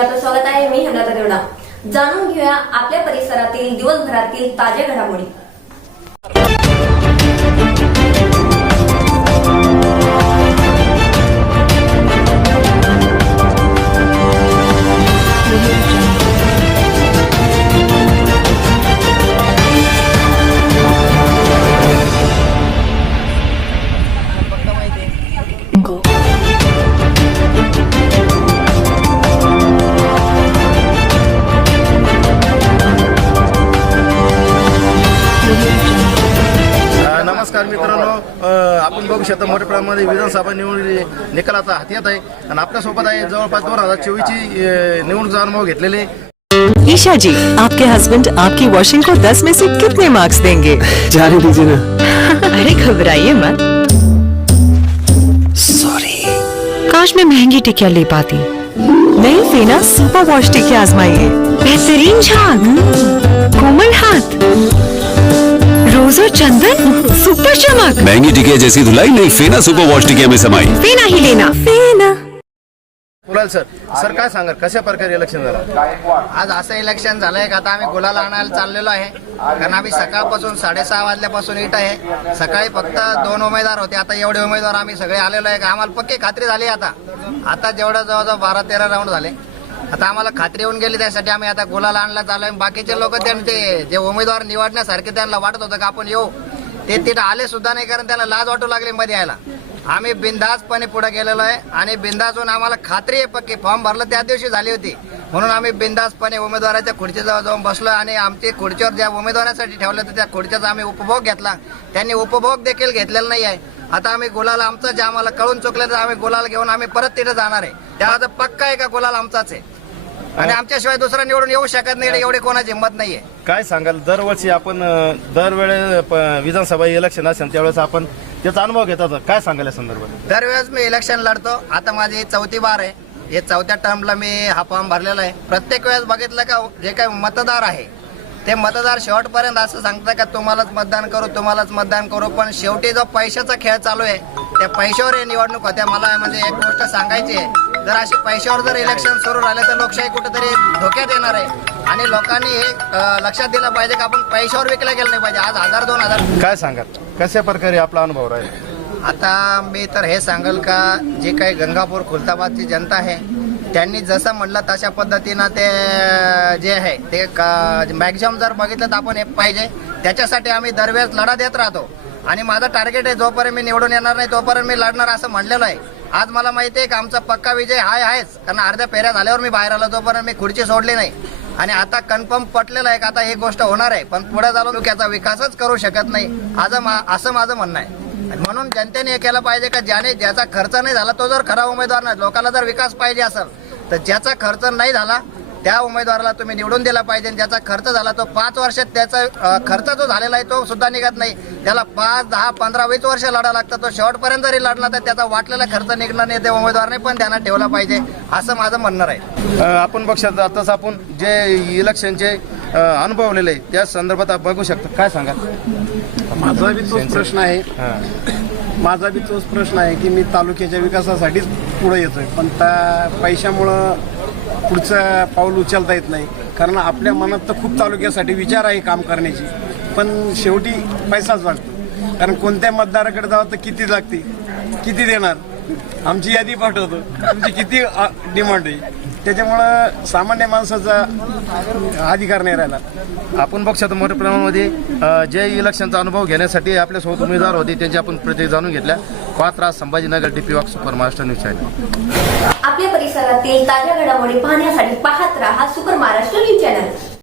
आपलं स्वागत आहे. मी हनाता देवडा. जाणून घेऊया आपल्या परिसरातील दिवसभरातील ताज्या घडामोडी. आपण बघू शकता मोठ्या प्रमाणामध्ये विधानसभा निवडणूक निकालाचा हाती आहे. आणि आपल्यासोबत आहे जवळपास दोन हज़ार चोवीसची निवडणूक अनुभव घेतलेले. ईशा जी आपके हस्बैंड आपकी वॉशिंग को 10 में से कितने मार्क्स देंगे? जाने दीजिए ना। अरे घबराइए मत। सॉरी काश मैं महँगी टिकिया ले पाती। नई फेना सुपर वॉश टिकिया आजमाइए बेहतरीन झाग। कोमल हाथ। रोज और चंदन? सुपर चमक महंगी टिकिया जैसी धुलाई नहीं फेना सुपर वॉश टिकिया में समाई। फेना ही लेना। फेना। बोलाल सर सर काय सांगाल कशा प्रकारे इलेक्शन झालं? आज असं इलेक्शन झालंय का आता आम्ही गुलाल आणायला चाललेलो आहे. कारण आम्ही सकाळपासून साडेसहा वाजल्यापासून इट आहे. सकाळी फक्त दोन उमेदवार होते आता एवढे उमेदवार आम्ही सगळे आलेलो आहे. का आम्हाला पक्की खात्री झाली आता. आता जेवढं जवळजवळ बारा तेरा राऊंड झाले. आता आम्हाला खात्री येऊन गेली त्यासाठी आम्ही आता गुलाल आणला चाललोय. बाकीचे लोक त्यांचे जे उमेदवार निवडण्यासारखे त्यांना वाटत होतं का आपण येऊ. ते तिथं आले सुद्धा नाही कारण त्यांना लाज वाटू लागली मध्ये यायला. आम्ही बिंदासपणे पुढे गेलेलो आहे आणि बिंदासून आम्हाला खात्री आहे पक्की. फॉर्म भरलं त्या दिवशी झाली होती. म्हणून आम्ही बिंदासपणे उमेदवाराच्या खुर्चीजवळ जाऊन बसलो आणि आमची खुर्चीवर ज्या उमेदवारासाठी ठेवलं होतं त्या खुर्च्याचा आम्ही उपभोग घेतला. त्यांनी उपभोग देखील घेतलेला नाही आहे. आता आम्ही गुलाल आमचं जे आम्हाला कळून चुकलं तर आम्ही गुलाल घेऊन आम्ही परत तिथे जाणार आहे. त्याचा पक्का आहे का गुलाल आमचाच आहे? आणि आमच्याशिवाय दुसरा निवडून येऊ शकत नाही एवढी कोणाची हिंमत नाहीये. काय सांगाल दरवर्षी आपण दरवेळे विधानसभा इलेक्शन असेल त्यावेळेस आपण त्याचा अनुभव घेतात काय सांगाल या संदर्भात? दरवेळेस मी इलेक्शन लढतो. आता माझी चौथी बार आहे. हे चौथ्या टर्मला मी हा फॉर्म भरलेला आहे. प्रत्येक वेळेस बघितलं का जे काही मतदार आहे ते मतदार शेवटपर्यंत असं सांगतात का तुम्हालाच मतदान करू तुम्हालाच मतदान करू. पण शेवटी जो पैशाचा खेळ चालू आहे त्या पैशावर हे निवडणूक होत्या मला म्हणजे एक गोष्ट सांगायची आहे. जर अशी पैशावर जर इलेक्शन सुरू राहिले तर लोकशाही कुठेतरी धोक्यात येणार आहे. आणि लोकांनी हे लक्षात दिलं पाहिजे की आपण पैशावर विकल्या गेलं नाही पाहिजे. आज हजार दोन हजार. काय सांगाल? कशा प्रकारे आपला अनुभव राहील? आता मी तर हे सांगल का जे काही गंगापूर खुलताबादची जनता आहे त्यांनी जसं म्हणलं तशा पद्धतीनं ते जे आहे ते मॅक्झिमम जर बघितलं तर आपण हे पाहिजे. त्याच्यासाठी आम्ही दरवेळेस लढा देत राहतो. आणि माझं टार्गेट आहे जोपर्यंत मी निवडून येणार नाही तोपर्यंत मी लढणार असं म्हणलेलं आहे. आज मला माहिती आहे की आमचा पक्का विजय हाय आहेच कारण अर्ध्या फेऱ्या झाल्यावर मी बाहेर आलो तोपर्यंत मी खुर्ची सोडली नाही. आणि आता कन्फर्म पटलेलं आहे का आता ही गोष्ट होणार आहे. पण पुढे चालून याचा विकासच करू शकत नाही आज मा- असं माझं म्हणणं आहे. म्हणून जनतेने हे केलं पाहिजे का ज्याने ज्याचा खर्च नाही झाला तो जर खरा उमेदवार नाही लोकांना जर विकास पाहिजे असेल तर ज्याचा खर्च नाही झाला त्या उमेदवाराला तुम्ही निवडून दिला पाहिजे ज्याचा खर्च झाला तो पाच वर्षात त्याचा खर्च जो झालेला आहे तो सुद्धा निघत नाही. त्याला पाच दहा पंधरा वीस वर्ष लढा लागतं तो शेवटपर्यंत जरी लढला तर त्याचा वाटलेला खर्च निघणार नाही. त्या उमेदवाराने पण ध्यानात ठेवला पाहिजे. असं माझं म्हणणं आहे आपण बघू शकता आताच आपण जे इलेक्शनचे अनुभवलेले आहे, त्या संदर्भात आपण बघू शकता. काय सांगाल? माझा प्रश्न आहे. माझा बी तोच प्रश्न आहे की मी तालुक्याच्या विकासासाठीच पुढे येतोय. पण त्या पैशामुळं पुढचं पाऊल उचलता येत नाही. कारण आपल्या मनात तर खूप तालुक्यासाठी विचार आहे काम करण्याची. पण शेवटी पैसाच लागतो कारण कोणत्या मतदाराकडे जावं तर किती लागते किती देणार? आमची यादी पाठवतो. तुमची किती डिमांड आहे? त्याच्यामुळं सामान्य माणसाचा अधिकार नाही राहिला. आपण शकतो मोठ्या प्रमाणामध्ये जे इलेक्शनचा अनुभव घेण्यासाठी आपल्यासोबत उमेदवार होते त्यांची आपण प्रति जाणून घेतल्या. Patra Sambhajinagar DP walk super Maharashtra news channel आपल्या परिसरातील ताज्या घडामोडी पाहण्यासाठी पाहत राहा सुपर महाराष्ट्र न्यूज चॅनल